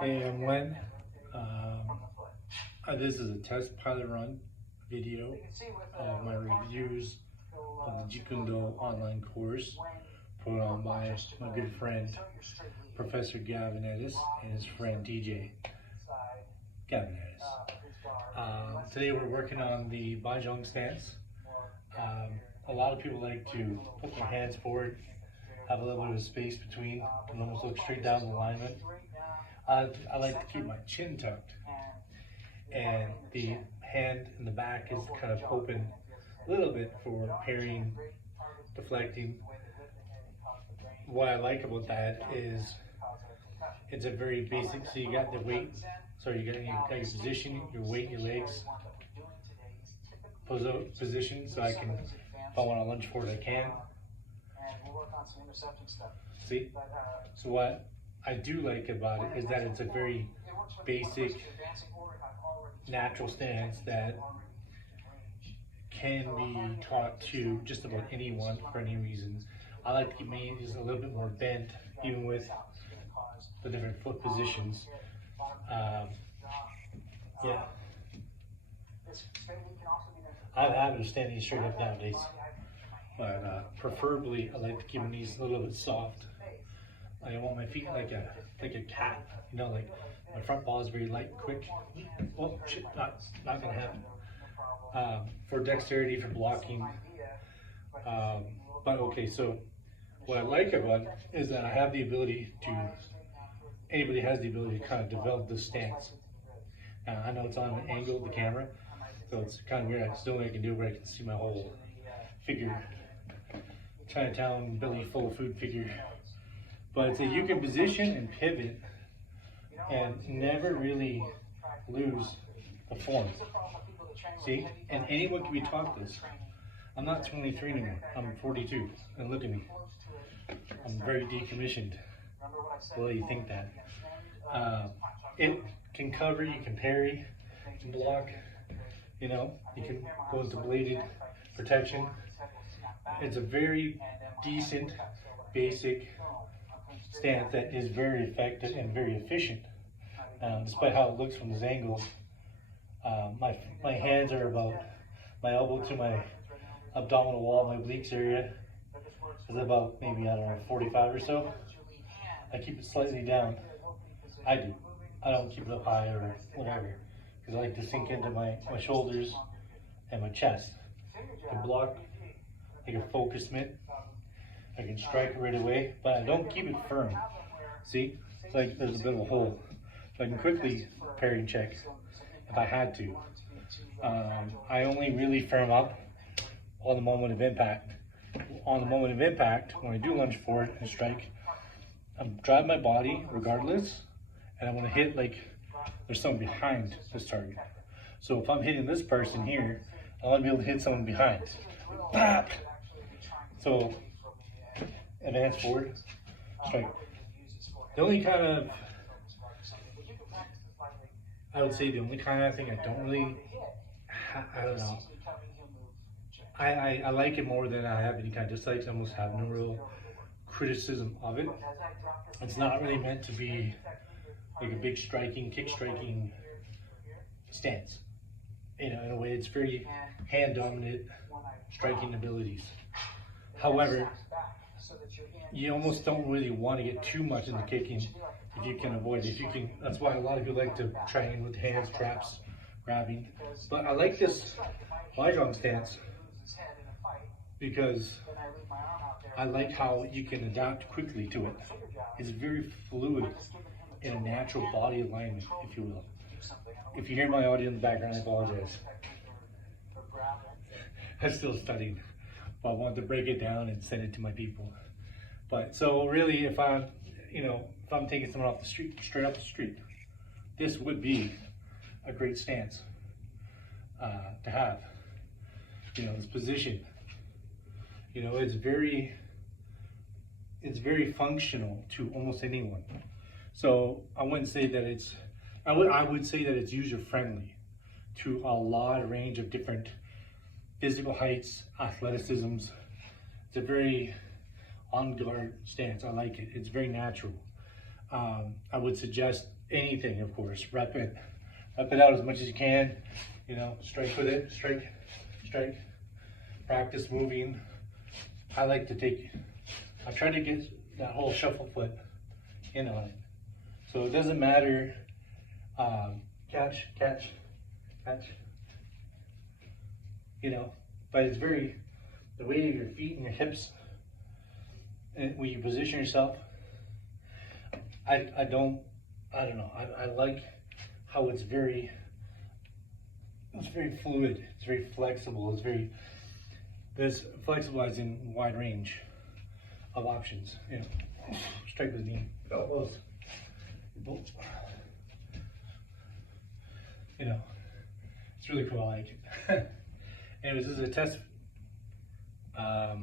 Hey, I'm Len. This is a test pilot run video of my reviews of the Jeet Kune Do online course put on by my good friend Professor Gavin Edis and his friend DJ Gavin Edis. Today we're working on the Bajong stance. A lot of people like to put their hands forward, have a little bit of space between, and almost look straight down the alignment. I like to keep my chin tucked, and the hand in the back is kind of open a little bit for parrying, deflecting. What I like about that is it's a very basic, so you got the weight, so you got your position, your weight, your legs, position, so I can, if I want to lunge forward, I can. See? So what I do like about it is that it's a very basic, natural stance that can be taught to just about anyone for any reason. I like to keep my knees a little bit more bent, even with the different foot positions. Yeah. I have a habit of standing straight up nowadays, but preferably I like to keep my knees a little bit soft. I want my feet like a cat, you know, like my front paw is very light and quick. Oh shit, not gonna happen. For dexterity, for blocking. But okay, so what I like about it is that I have the ability to, anybody has the ability to kind of develop this stance. Now I know it's on an angle of the camera, so it's kind of weird. It's the only way I can do it where I can see my whole figure. Chinatown belly full of food figure. But you can position and pivot and never really lose the form. See? And anyone can be taught this. I'm not 23 anymore. I'm 42. And look at me. I'm very decommissioned. Well, you think that. It can cover, you can parry, you can block, you know, you can go into bladed protection. It's a very decent, basic stance that is very effective and very efficient. Despite how it looks from this angle, my hands are about my elbow to my abdominal wall, my obliques area is about maybe, I don't know, 45 or so. I keep it slightly down. I do. I don't keep it up high or whatever, because I like to sink into my shoulders and my chest. I can block like a focus mitt. I can strike it right away, but I don't keep it firm. See? It's like there's a bit of a hole. So I can quickly parry and check if I had to. I only really firm up on the moment of impact. On the moment of impact, when I do lunge forward and strike, I'm driving my body regardless, and I'm gonna hit like there's someone behind this target. So if I'm hitting this person here, I wanna be able to hit someone behind. Bap! So advance forward, strike. The only kind of, I would say the only kind of thing I don't really, I don't know. I like it more than I have any kind of dislikes. I almost have no real criticism of it. It's not really meant to be like a big striking, kick striking stance. You know, in a way, it's very hand dominant striking abilities. However, you almost don't really want to get too much into kicking if you can avoid it. If you can, that's why a lot of people like to try in with hands, traps, grabbing. But I like this Bajong stance because I like how you can adapt quickly to it. It's very fluid in a natural body alignment, if you will. If you hear my audio in the background, I apologize. I'm still studying, but I wanted to break it down and send it to my people. But so really, if I'm taking someone off the street, straight off the street, this would be a great stance to have. You know, this position. You know, it's very functional to almost anyone. So I wouldn't say that it's, I would say that it's user friendly to a large range of different physical heights, athleticisms. It's a very on guard stance. I like it. It's very natural. I would suggest anything, of course, rep it out as much as you can, you know, strike with it, strike, practice moving. I try to get that whole shuffle foot in on it. So it doesn't matter, catch, you know, but it's the weight of your feet and your hips, and when you position yourself, I don't know, I like how it's very fluid, it's very flexible, it's flexible as in wide range of options, you know, strike with knee, elbows, you know, it's really cool, I like it. Anyways, this is a test, a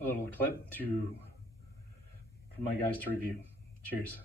little clip for my guys to review. Cheers.